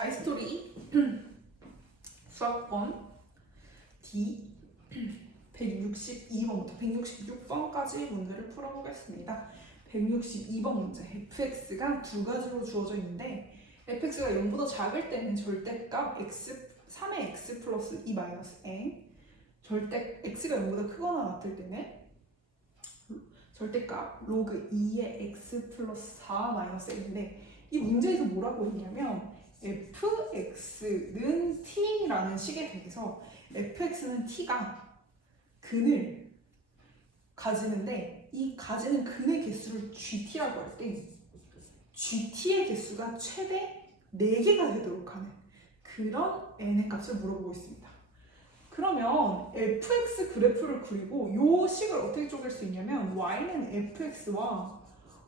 자, 히스토리 수학번 D 162번부터 166번까지 문제를 풀어보겠습니다. 162번 문제, fx가 두 가지로 주어져 있는데 fx가 0보다 작을 때는 절대값 x 3의 x 플러스 2 마이너스 n, 절대 x가 0보다 크거나 같을 때는 절대값 로그 2의 x 플러스 4 마이너스 n인데, 이 문제에서 뭐라고 했냐면 fx는 t라는 식에 대해서 fx는 t가 근을 가지는데, 이 가지는 근의 개수를 gt라고 할 때 gt의 개수가 최대 4개가 되도록 하는 그런 n의 값을 물어보고 있습니다. 그러면 fx 그래프를 그리고 이 식을 어떻게 쪼갤 수 있냐면 y는 fx와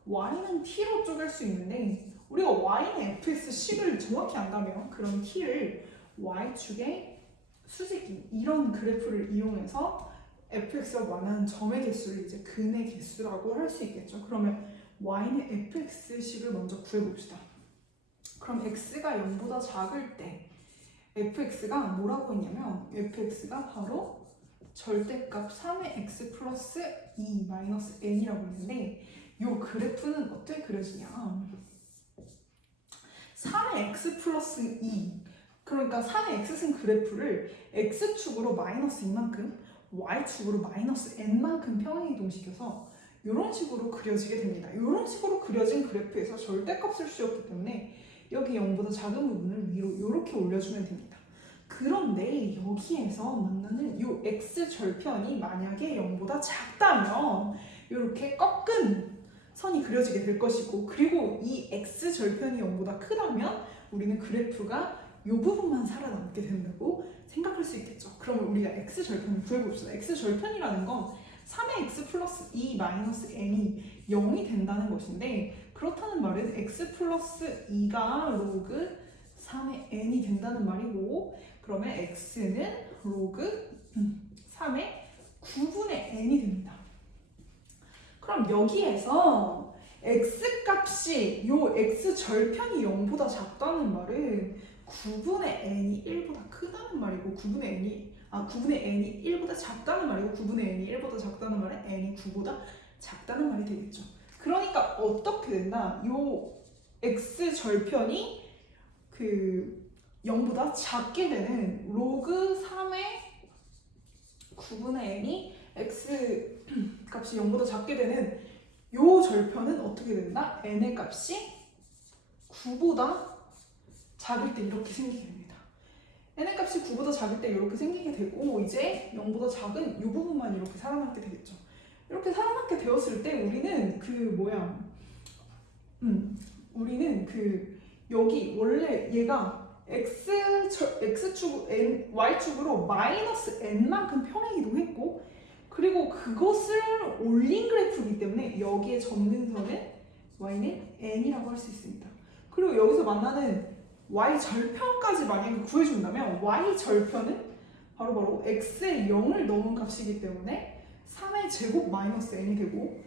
y는 t로 쪼갤 수 있는데, 우리가 y는 fx 식을 정확히 안다면 그런 t를 y축의 수직인 이런 그래프를 이용해서 fx가 원하는 점의 개수를 이제 근의 개수라고 할 수 있겠죠. 그러면 y는 fx 식을 먼저 구해봅시다. 그럼 x가 0보다 작을 때 fx가 뭐라고 했냐면 fx가 바로 절대값 3의 x 플러스 2 마이너스 n이라고 했는데, 이 그래프는 어떻게 그려지냐, 3의 x 플러스 2, 그러니까 3의 x승 그래프를 x축으로 마이너스 2만큼 y축으로 마이너스 n만큼 평행이동시켜서 이런 식으로 그려지게 됩니다. 이런 식으로 그려진 그래프에서 절대값을 씌웠기 때문에 여기 0보다 작은 부분을 위로 이렇게 올려주면 됩니다. 그런데 여기에서 만나는 이 x절편이 만약에 0보다 작다면 이렇게 꺾은 선이 그려지게 될 것이고, 그리고 이 x절편이 0보다 크다면 우리는 그래프가 이 부분만 살아남게 된다고 생각할 수 있겠죠. 그러면 우리가 x절편을 구해봅시다. x절편이라는 건 3의 x 플러스 2 마이너스 n이 0이 된다는 것인데, 그렇다는 말은 x 플러스 2가 로그 3의 n이 된다는 말이고, 그러면 x는 로그 3의 9분의 n이 됩니다. 그럼 여기에서 x값이 요 x절편이 0보다 작다는 말은 9분의 n이 1보다 크다는 말이고, 9분의 n이 1보다 작다는 말이고, 9분의 n이 1보다 작다는 말은 n이 9보다 작다는 말이 되겠죠. 그러니까 어떻게 된다? 요 x절편이 그 0보다 작게 되는 로그 3의 9분의 n이 x 값이 0보다 작게 되는 요 절편은 어떻게 된다? n의 값이 9보다 작을 때 이렇게 생기게 됩니다. n의 값이 9보다 작을 때 이렇게 생기게 되고, 이제 0보다 작은 이 부분만 이렇게 살아남게 되겠죠. 이렇게 살아남게 되었을 때 우리는 우리는 여기 원래 얘가 x축 y축으로 마이너스 n만큼 평행이동했고, 그리고 그것을 올린 그래프이기 때문에 여기에 접는선은 y는 n이라고 할 수 있습니다. 그리고 여기서 만나는 y절편까지 만약에 구해준다면 y절편은 바로 x에 0을 넣은 값이기 때문에 3의 제곱 마이너스 n이 되고,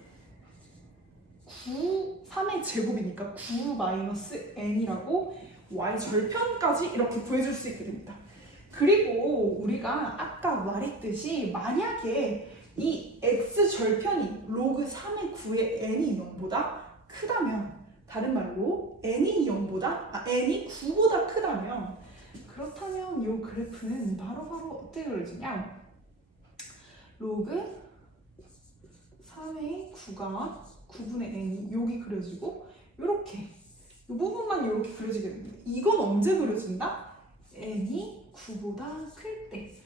3의 제곱이니까 9 마이너스 n이라고 y절편까지 이렇게 구해줄 수 있게 됩니다. 그리고 우리가 아까 말했듯이 만약에 이 x절편이 로그 3의 9의 n이 0보다 크다면, 다른 말로 n이 9보다 크다면, 그렇다면 이 그래프는 바로 어떻게 그려지냐, 로그 3의 9가 9분의 n이 여기 그려지고, 이렇게 이 부분만 이렇게 그려지게 됩니다. 이건 언제 그려진다? n이 9보다 클 때.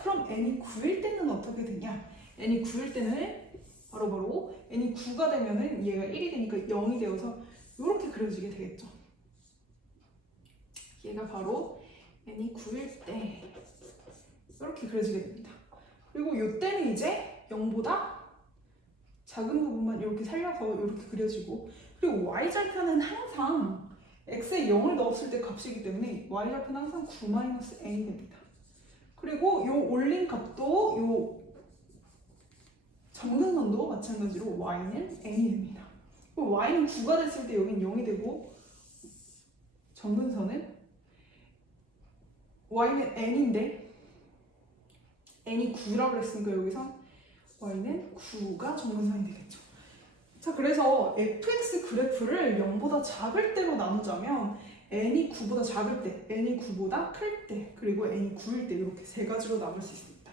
그럼 n이 9일 때는 어떻게 되냐? n이 9일 때는 바로 n이 9가 되면은 얘가 1이 되니까 0이 되어서 이렇게 그려지게 되겠죠. 얘가 바로 n이 9일 때 이렇게 그려지게 됩니다. 그리고 이때는 이제 0보다 작은 부분만 이렇게 살려서 이렇게 그려지고, 그리고 y절편은 항상 x에 0을 넣었을 때 값이기 때문에 y절편은 항상 9-n이 됩니다. 그리고 요 올린 값도 요 정근선도 마찬가지로 y는 n이 됩니다. y는 9가 됐을 때 여긴 0이 되고, 정근선은 y는 n인데 n이 9라고 그랬으니까 여기서 y는 9가 정근선이 되겠죠. 자, 그래서 fx 그래프를 0보다 작을 때로 나누자면 n이 9보다 작을 때, n이 9보다 클 때, 그리고 n이 9일 때 이렇게 세 가지로 나눌 수 있습니다.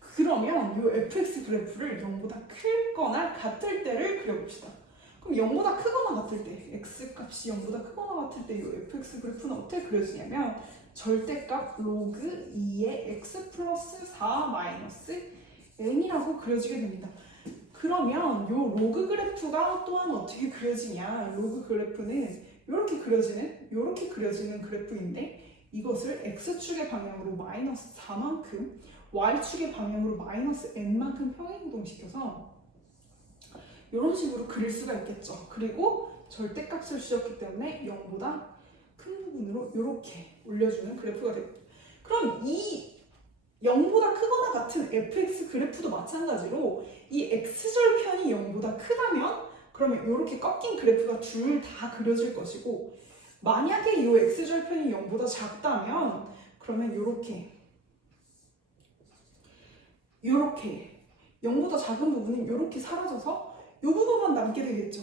그러면 이 fx 그래프를 0보다 크거나 같을 때를 그려봅시다. 그럼 0보다 크거나 같을 때, x 값이 0보다 크거나 같을 때 이 fx 그래프는 어떻게 그려지냐면 절대값 로그 2의 x 플러스 4 마이너스 n이라고 그려지게 됩니다. 그러면 이 로그 그래프가 또한 어떻게 그려지냐? 로그 그래프는 이렇게 그려지는 그래프인데 이것을 x축의 방향으로 마이너스 4만큼 y축의 방향으로 마이너스 n만큼 평행이동시켜서 이런 식으로 그릴 수가 있겠죠. 그리고 절대값을 주셨기 때문에 0보다 큰 부분으로 이렇게 올려주는 그래프가 됩니다. 그럼 이 0보다 크거나 같은 fx 그래프도 마찬가지로 이 x절편이 0보다 크다면 그러면 이렇게 꺾인 그래프가 둘 다 그려질 것이고 만약에 이 x절편이 0보다 작다면 그러면 이렇게 0보다 작은 부분은 이렇게 사라져서 이 부분만 남게 되겠죠.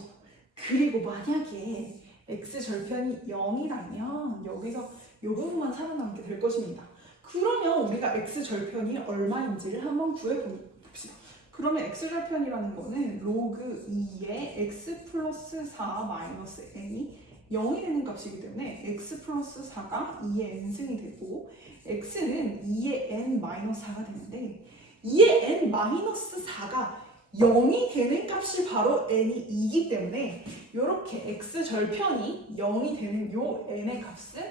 그리고 만약에 x절편이 0이라면 여기서 이 부분만 살아남게 될 것입니다. 그러면 우리가 x절편이 얼마인지를 한번 구해봅시다. 그러면 x절편이라는 거는 로그 2의 x 플러스 4 마이너스 n이 0이 되는 값이기 때문에 x 플러스 4가 2의 n승이 되고 x는 2의 n 마이너스 4가 되는데 2의 n 마이너스 4가 0이 되는 값이 바로 n이 2이기 때문에 이렇게 x절편이 0이 되는 요 n의 값은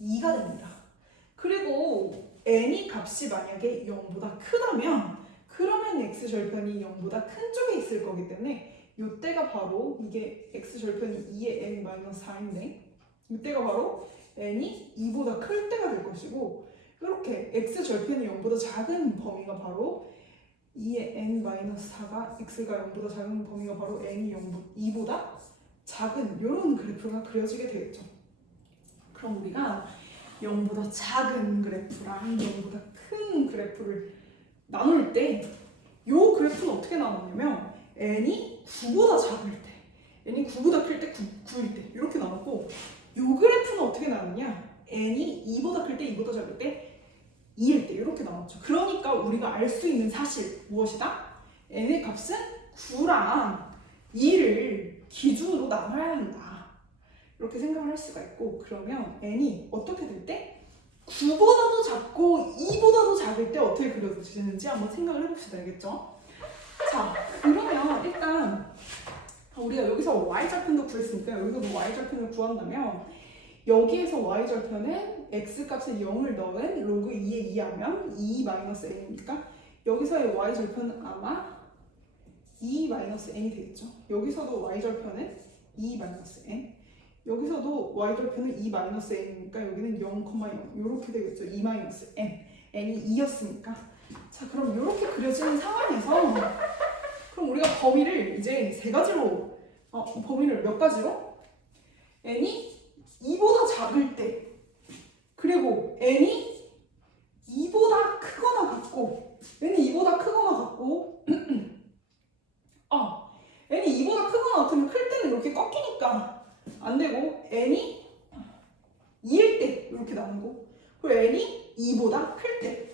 2가 됩니다. 그리고 n이 값이 만약에 0보다 크다면 그러면 x절편이 0보다 큰 쪽에 있을 거기 때문에 이때가 바로 이게 x절편이 2의 n-4인데 이때가 바로 n이 2보다 클 때가 될 것이고 이렇게 x절편이 0보다 작은 범위가 바로 2의 n-4가 x가 0보다 작은 범위가 바로 n이 2보다 작은 이런 그래프가 그려지게 되겠죠. 그럼 우리가 0보다 작은 그래프랑 0보다 큰 그래프를 나눌 때 이 그래프는 어떻게 나누냐면 n이 9보다 작을 때, n이 9보다 클 때, 9일 때 이렇게 나누고 이 그래프는 어떻게 나누냐 n이 2보다 클 때, 2보다 작을 때, 2일 때 이렇게 나눴죠. 그러니까 우리가 알 수 있는 사실 무엇이다? n의 값은 9랑 2를 기준으로 나눠야 한다. 이렇게 생각을 할 수가 있고 그러면 n이 어떻게 될 때? 9보다도 작고 2보다도 작을 때 어떻게 그려지는지 한번 생각을 해봅시다. 알겠죠? 자, 그러면 일단 우리가 여기서 y절편도 구했으니까 여기서도 y절편을 구한다면 여기에서 y절편은 x값에 0을 넣은 로그 2에 2 하면 2-n이니까 여기서의 y절편은 아마 2-n이 되겠죠. 여기서도 y절편은 2-n 여기서도 y절편은 2-n이니까 여기는 0,0 이렇게 되겠죠. 2-n n이 2였으니까 자 그럼 이렇게 그려지는 상황에서 그럼 우리가 범위를 이제 세 가지로 범위를 몇 가지로? n이 2보다 작을 때 그리고 n이 2보다 크거나 같고 n이 2보다 크거나 같고 n이 2보다 크거나 같으면 클 때는 이렇게 꺾이니까 안 되고 n이 2일 때 이렇게 나누고 그리고 n이 2보다 클 때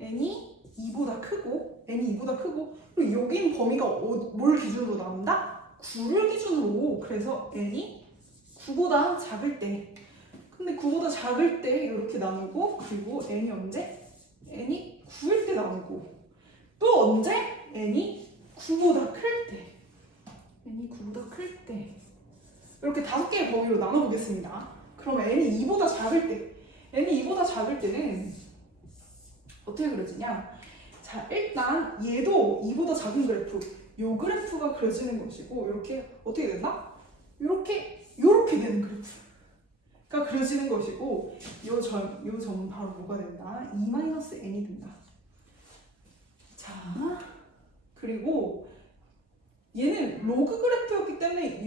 n이 2보다 크고 n이 2보다 크고 그리고 여긴 범위가 뭘 기준으로 나온다? 9를 기준으로 그래서 n이 9보다 작을 때 근데 9보다 작을 때 이렇게 나누고 그리고 n이 언제? n이 9일 때 나누고 또 언제? n이 9보다 클 때 n이 9보다 클 때 이렇게 5개의 범위로 나눠보겠습니다. 그럼 n이 2보다 작을 때 n이 2보다 작을 때는 어떻게 그려지냐 자 일단 얘도 2보다 작은 그래프 요 그래프가 그려지는 것이고 이렇게 어떻게 된다? 이렇게 되는 그래프가 그려지는 것이고 요 점은 바로 뭐가 된다? 2-n이 된다. 자 그리고 얘는 로그 그래프였기 때문에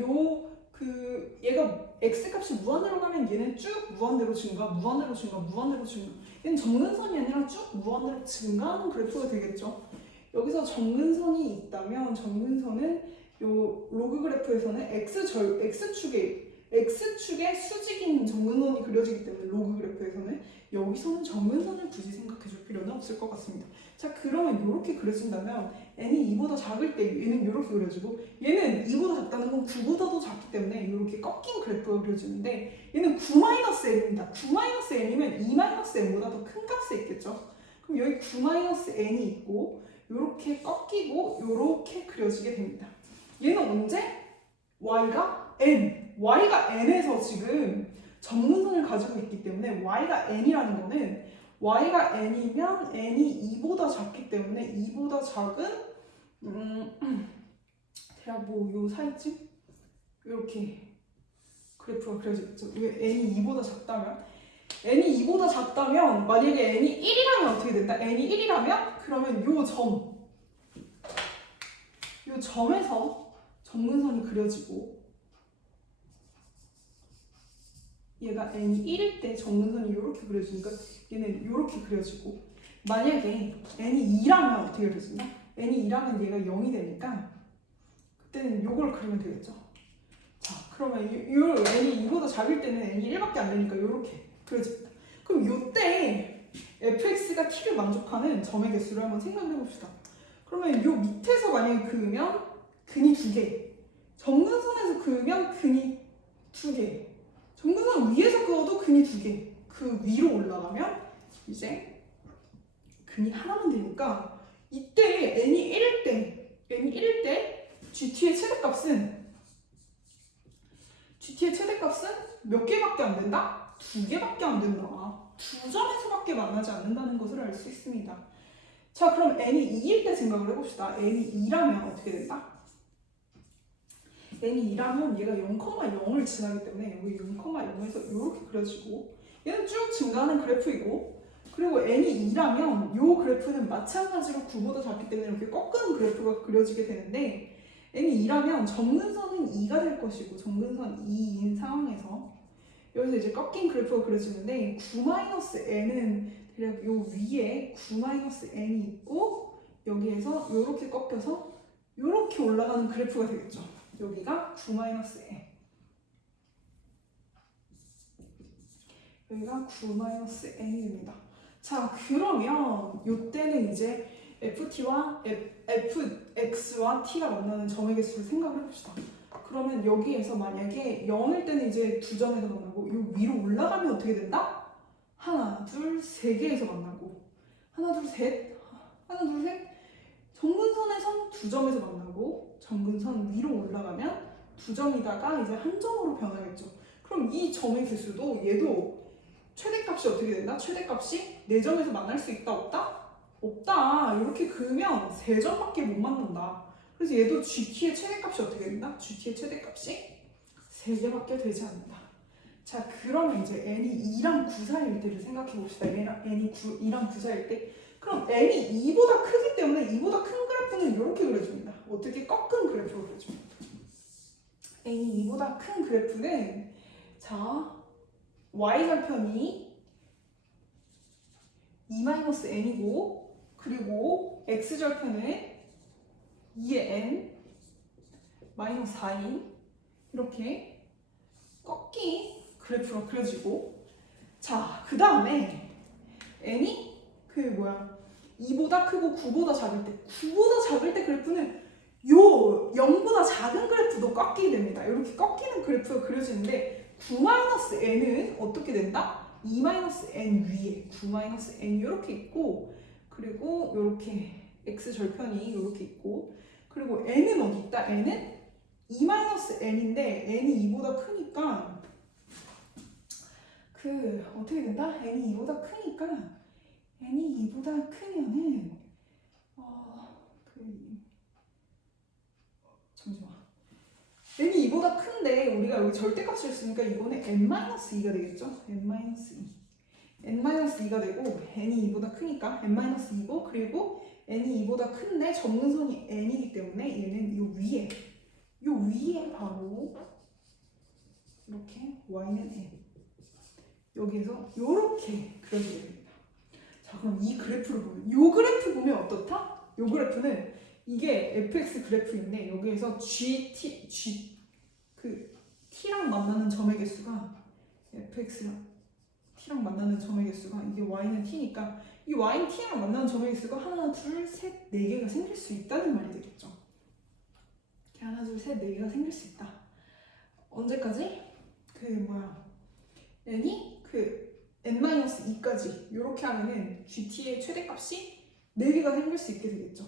얘가 x값이 무한대로 가면 얘는 쭉 무한대로 증가, 무한대로 증가, 무한대로 증가. 얘는 정근선이 아니라 쭉 무한대로 증가하는 그래프가 되겠죠. 여기서 정근선이 있다면 정근선은 요 로그 그래프에서는 x축에 수직인 정근선이 그려지기 때문에 로그 그래프에서는 여기서는 정근선을 굳이 생각해 줄 필요는 없을 것 같습니다. 자, 그러면 이렇게 그려진다면 n이 2보다 작을 때 얘는 이렇게 그려지고 얘는 2보다 작다는 건 9보다도 작기 때문에 이렇게 꺾인 그래프가 그려지는데 얘는 9-n입니다. 9-n이면 2-n보다 더 큰 값에 있겠죠. 그럼 여기 9-n이 있고 이렇게 꺾이고 이렇게 그려지게 됩니다. 얘는 언제? y가 n에서 지금 정근선을 가지고 있기 때문에 y가 n이라는 거는 y가 n이면 n이 2보다 작기 때문에 2보다 작은 대략 뭐 요 사이쯤 이렇게 그래프가 그려지겠죠. 왜 n이 2보다 작다면 만약에 n이 1이라면 어떻게 된다? n이 1이라면 그러면 요 점에서 정근선이 그려지고 얘가 n이 1일 때 정근선이 이렇게 그려지니까 얘는 이렇게 그려지고 만약에 n이 2라면 어떻게 그려진다? n이 2라면 얘가 0이 되니까 그때는 이걸 그리면 되겠죠. 자, 그러면 요 n이 2보다 작을 때는 n이 1밖에 안 되니까 이렇게 그려집니다. 그럼 요때 fx가 t를 만족하는 점의 개수를 한번 생각해 봅시다. 그러면 요 밑에서 만약에 그으면 근이 2개, 정근선에서 그으면 근이 2개, 정근선 위에서 그어도 근이 2개, 그 위로 올라가면 이제 근이 하나만 되니까 이때 n이 1일 때 GT의 최대값은 몇 개밖에 안 된다? 2개밖에 안 된다. 2점에서밖에 만나지 않는다는 것을 알 수 있습니다. 자, 그럼 n이 2일 때 생각을 해봅시다. n이 2라면 어떻게 된다? n이 2라면 얘가 0,0을 지나기 때문에 여기 0,0에서 이렇게 그려지고 얘는 쭉 증가하는 그래프이고 그리고 n이 2라면 이 그래프는 마찬가지로 9보다 작기 때문에 이렇게 꺾은 그래프가 그려지게 되는데 n이 2라면 정근선은 2가 될 것이고 정근선 2인 상황에서 여기서 이제 꺾인 그래프가 그려지는데 9-n은 대략 요 위에 9-n이 있고 여기에서 이렇게 꺾여서 이렇게 올라가는 그래프가 되겠죠. 여기가 9-n 여기가 9-n이 됩니다. 자, 그러면 이때는 이제 fx와 t가 만나는 점의 개수를 생각을 해봅시다. 그러면 여기에서 만약에 0일 때는 이제 두 점에서 만나고 이 위로 올라가면 어떻게 된다? 하나, 둘, 세 개에서 만나고 하나, 둘, 셋 정근선에선 두 점에서 만나고 정근선 위로 올라가면 두 점이다가 이제 한 점으로 변하겠죠. 그럼 이 점의 개수도 얘도 최대값이 어떻게 된다? 최대값이 4점에서 만날 수 있다? 없다? 없다. 이렇게 그으면 3점밖에 못 만난다. 그래서 얘도 GT의 최대값이 어떻게 된다? GT의 최대값이 3개밖에 되지 않는다. 자, 그러면 이제 n이 2랑 9 사이일 때를 생각해 봅시다. n이 2랑 9 사이일 때. 그럼 n이 2보다 크기 때문에 2보다 큰 그래프는 이렇게 그려줍니다. 어떻게 꺾은 그래프로 그려줍니다. n이 2보다 큰 그래프는 자 y절편이 2-n이고 그리고 x절편은 2의 n 마이너스 4인 이렇게 꺾인 그래프가 그려지고 자, 그 다음에 n이 2보다 크고 9보다 작을 때 그래프는 요 0보다 작은 그래프도 꺾이게 됩니다. 이렇게 꺾이는 그래프가 그려지는데 9-n은 어떻게 된다? 2-n 위에 9-n 이렇게 있고 그리고 이렇게 x절편이 이렇게 있고 그리고 n은 어디 있다? n은 2-n인데 n이 2보다 크니까 어떻게 된다? n이 2보다 크니까 n이 2보다 크면은 잠시만 n이 2보다 큰데 우리가 여기 절대값을 쓰니까 이거는 n-2가 되겠죠? n-2 n-2가 되고 n이 2보다 크니까 n-2고 그리고 n이 2보다 큰데 정근선이 n이기 때문에 얘는 요 위에 바로 이렇게 y는 n. 여기에서 이렇게 그려지게 됩니다. 자, 그럼 이 그래프를 보면, 이 그래프 보면 어떻다? 이 그래프는 이게 fx 그래프인데 여기에서 t랑 만나는 점의 개수가 fx랑 t랑 만나는 점의 개수가 이게 y는 t니까 이 y는 t랑 만나는 점의 개수가 하나, 둘, 셋, 네 개가 생길 수 있다는 말이 되겠죠. 이렇게 하나, 둘, 셋, 네 개가 생길 수 있다. 언제까지? n이 n-2까지 이렇게 하면은 GT의 최대값이 4개가 생길 수 있게 되겠죠.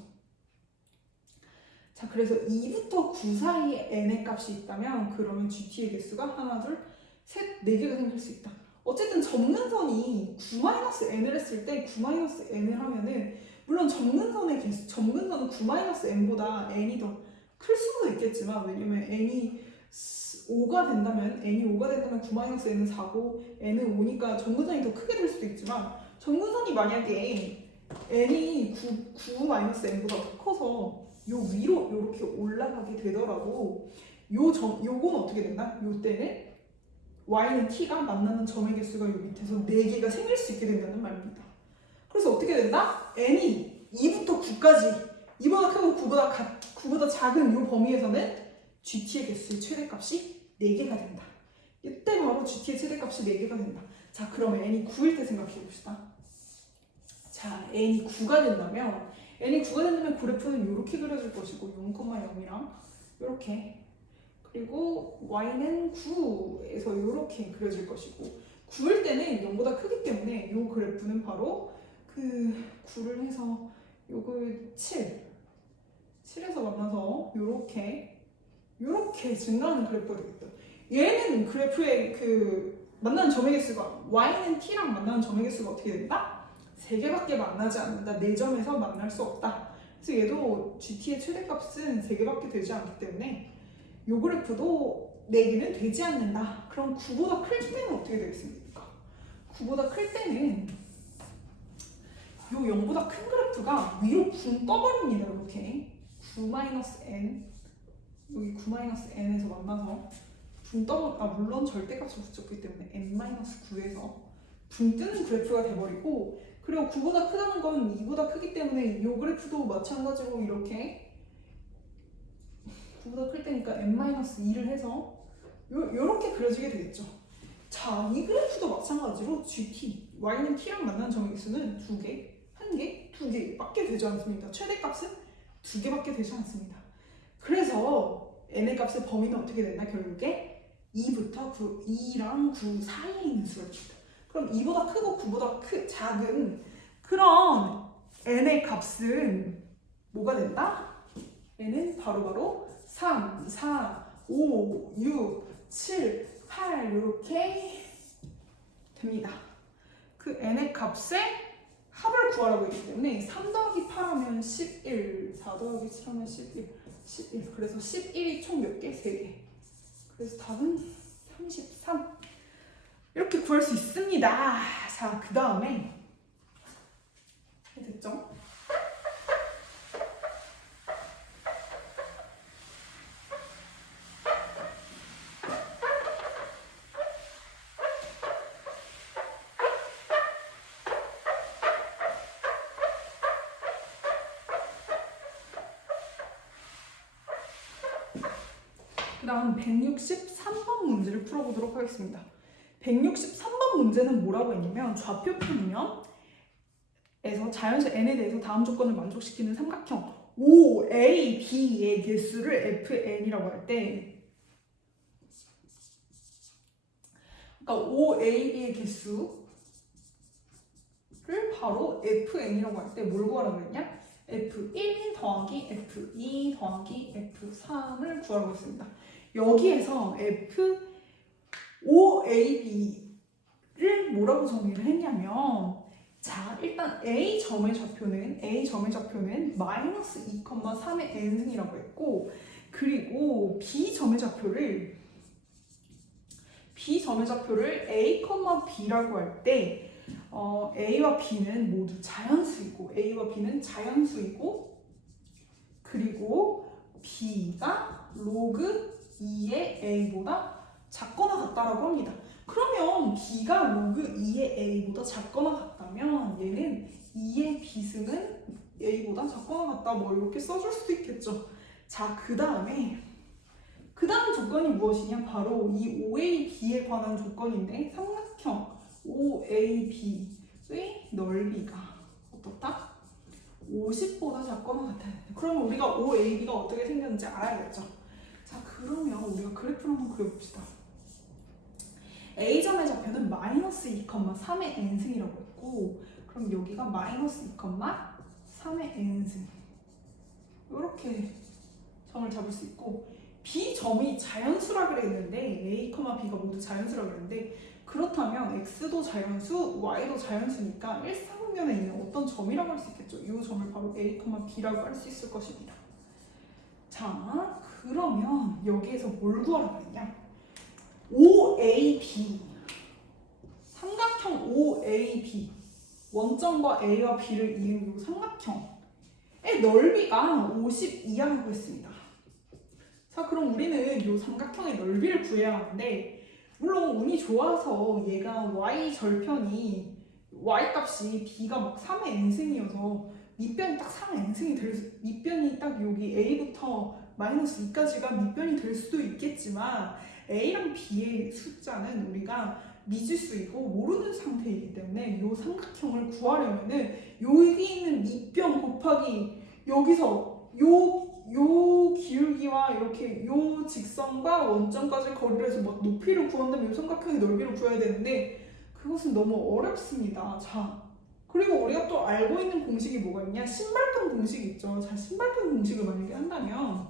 자, 그래서 2부터 9 사이에 n의 값이 있다면 그러면 GT의 개수가 하나, 둘, 셋, 4개가 생길 수 있다. 어쨌든 접근선이 9-n을 했을 때 9-n을 하면은 물론 접근선의 개수, 접근선은 9-n보다 n이 더 클 수도 있겠지만 왜냐면 n이 5가 된다면 9-n은 4고 n은 5니까 점근선이 더 크게 될 수도 있지만 점근선이 만약에 n이 9-n보다 더 커서 요 위로 이렇게 올라가게 되더라도 요건 어떻게 된다? 요 때는 y는 t가 만나는 점의 개수가 요 밑에서 4개가 생길 수 있게 된다는 말입니다. 그래서 어떻게 된다? n이 2부터 9까지 2보다 크고 9보다 작은 요 범위에서는 GT의 개수의 최대값이 4개가 된다. 이때 바로 GT의 최대값이 4개가 된다. 자, 그럼 n이 9일 때 생각해 봅시다. 자, n이 9가 된다면 그래프는 이렇게 그려질 것이고 0,0이랑 이렇게, 그리고 y는 9에서 이렇게 그려질 것이고 9일 때는 0보다 크기 때문에 이 그래프는 바로 9를 해서 요걸 7에서 만나서 이렇게 증가하는 그래프가 되겠다. 얘는 그래프의 만나는 점의 개수가 y는 t랑 만나는 점의 개수가 어떻게 된다? 3개밖에 만나지 않는다. 4점에서 만날 수 없다. 그래서 얘도 GT의 최대값은 3개밖에 되지 않기 때문에 이 그래프도 4개는 되지 않는다. 그럼 9보다 클 때는 어떻게 되겠습니까? 9보다 클 때는 이 0보다 큰 그래프가 위로 붕 떠버립니다. 이렇게 9-n, 여기 9-n에서 만나서 붕 떠버, 물론 절대값을 붙였기 때문에 n-9에서 붕 뜨는 그래프가 돼버리고, 그리고 9보다 크다는 건 2보다 크기 때문에 이 그래프도 마찬가지로 이렇게 9보다 클 때니까 n-2를 해서 요렇게 그려지게 되겠죠. 자, 이 그래프도 마찬가지로 GT, y는 t랑 만나는 점의 개수는 2개, 1개, 2개밖에 되지 않습니다. 최대값은 2개밖에 되지 않습니다. 그래서 n의 값의 범위는 어떻게 된다? 결국에 2부터 2랑 9 사이에 있는 수였습니다. 그럼 2보다 크고 9보다 작은 그런 n의 값은 뭐가 된다? n은 바로 3, 4, 5, 6, 7, 8 이렇게 됩니다. 그 n의 값의 합을 구하라고 했기 때문에 3 더하기 8 하면 11, 4 더하기 7 하면 11, 그래서 11이 총 몇 개? 3개. 그래서 답은 33. 이렇게 구할 수 있습니다. 자, 그 다음에 됐죠? 그 다음 163번 문제를 풀어보도록 하겠습니다. 163번 문제는 뭐라고 했냐면 좌표 평면에서 자연수 n에 대해서 다음 조건을 만족시키는 삼각형 OAB의 개수를 FN이라고 할 때, 그러니까 OAB의 개수를 바로 FN이라고 할 때 뭘 구하라고 했냐? F1 더하기 F2 더하기 F3을 구하라고 했습니다. 여기에서 OAB를 뭐라고 정의를 했냐면, 자, 일단 A 점의 좌표는 마이너스 2,3의 n승이라고 했고, 그리고 B 점의 좌표를 A, B라고 할 때 A와 B는 모두 자연수이고, 그리고 B가 로그 2의 A보다 작거나 같다라고 합니다. 그러면 b가 로그 2의 a보다 작거나 같다면 얘는 2의 b승은 a보다 작거나 같다 뭐 이렇게 써줄 수도 있겠죠. 자, 그 다음 조건이 무엇이냐? 바로 이 OAB에 관한 조건인데 삼각형 OAB의 넓이가 어떻다? 50보다 작거나 같아야 돼. 그러면 우리가 OAB가 어떻게 생겼는지 알아야겠죠. 자, 그러면 우리가 그래프를 한번 그려봅시다. A점의 좌표는 마이너스 2,3의 n승이라고 했고, 그럼 여기가 마이너스 2,3의 n승 이렇게 점을 잡을 수 있고, B점이 자연수라 그랬는데 A, B가 모두 자연수라 그랬는데 그렇다면 X도 자연수, Y도 자연수니까 일사분면에 있는 어떤 점이라고 할 수 있겠죠. 이 점을 바로 A, B라고 할 수 있을 것입니다. 자, 그러면 여기에서 뭘 구하라고 했냐? OAB, 삼각형 OAB, 원점과 A와 B를 이은 이 삼각형의 넓이가 52라고 했습니다. 자, 그럼 우리는 이 삼각형의 넓이를 구해야 하는데, 물론 운이 좋아서 얘가 y 절편이 y 값이 b가 막 3의 n승이어서 밑변이 딱 3의 n승이 밑변이 딱 여기 a부터 마이너스 2까지가 밑변이 될 수도 있겠지만 a랑 b의 숫자는 우리가 미지수이고 모르는 상태이기 때문에 이 삼각형을 구하려면은 여기 있는 밑변 곱하기 여기서 요 기울기와 이렇게 요 직선과 원점까지 거리를 해서 막 높이를 구한다면 이 삼각형의 넓이를 구해야 되는데 그것은 너무 어렵습니다. 자, 그리고 우리가 또 알고 있는 공식이 뭐가 있냐? 신발끈 공식이 있죠. 자, 신발끈 공식을 만약에 한다면,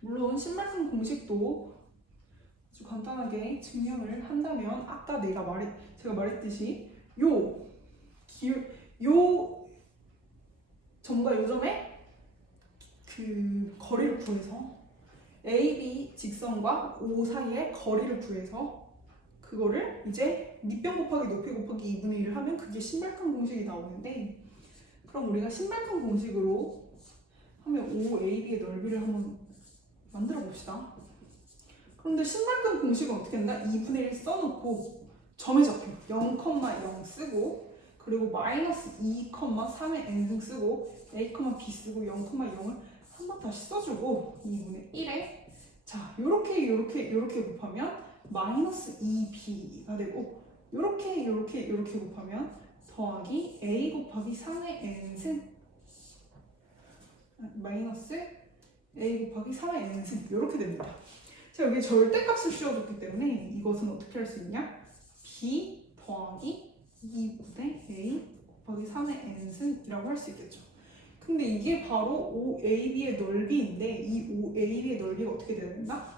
물론 신발끈 공식도 아주 간단하게 증명을 한다면 아까 제가 말했듯이 요 점과 요 점의 그 거리를 구해서 AB 직선과 O 사이의 거리를 구해서 그거를 이제 밑변 곱하기 높이 곱하기 2분의 1을 하면 그게 신발끈 공식이 나오는데, 그럼 우리가 신발끈 공식으로 하면 OAB의 넓이를 한번 만들어 봅시다. 그런데 신발끈 공식은 어떻게 한다? 2분의 1 써놓고 점의 좌표 0,0 쓰고, 그리고 마이너스 2,3의 n승 쓰고 A, B 쓰고 0,0을 한 번 다시 써주고 2분의 1에 자, 요렇게 곱하면 마이너스 2b가 되고, 요렇게 곱하면 더하기 a 곱하기 3의 n승 마이너스 a 곱하기 3의 n승 이렇게 됩니다. 자, 여기 절대값을 씌워줬기 때문에 이것은 어떻게 할 수 있냐? b 더하기 2분의 a 곱하기 3의 n승이라고 할 수 있겠죠. 근데 이게 바로 OAB의 넓이인데 이 OAB의 넓이가 어떻게 돼야 된다?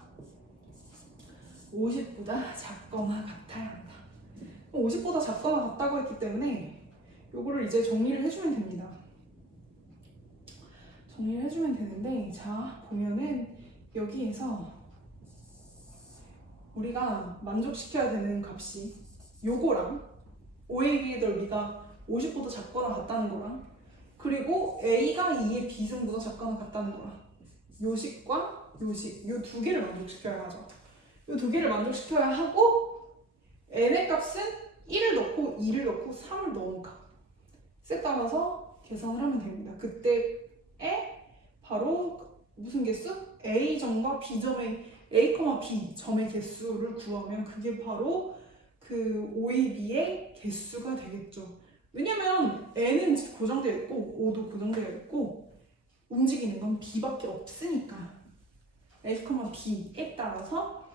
50보다 작거나 같아야 한다. 50보다 작거나 같다고 했기 때문에 요거를 이제 정리를 해주면 됩니다. 정리를 해주면 되는데, 자, 보면은 여기에서 우리가 만족시켜야 되는 값이 요거랑 OAB의 넓이가 50보다 작거나 같다는 거랑, 그리고 A가 2의 B승보다 작거나 같다는 거랑, 요식과 요식, 요 두 개를 만족시켜야 하죠. 요 두 개를 만족시켜야 하고, n의 값은 1을 넣고 2를 넣고 3을 넣은 값에 따라서 계산을 하면 됩니다. 그때에 바로 무슨 개수? A점과 B점의 A, B 점의 개수를 구하면 그게 바로 그 OAB의 개수가 되겠죠. 왜냐면 n은 고정되어 있고 O도 고정되어 있고 움직이는 건 B밖에 없으니까 A, B에 따라서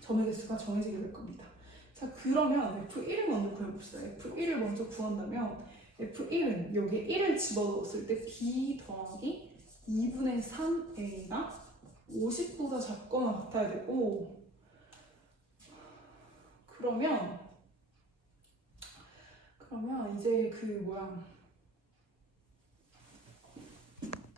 점의 개수가 정해지게 될 겁니다. 자, 그러면 F1을 먼저 구해봅시다. F1을 먼저 구한다면 F1은 여기에 1을 집어넣었을 때 B 더하기 2분의 3A가 50보다 작거나 같아야 되고, 그러면 이제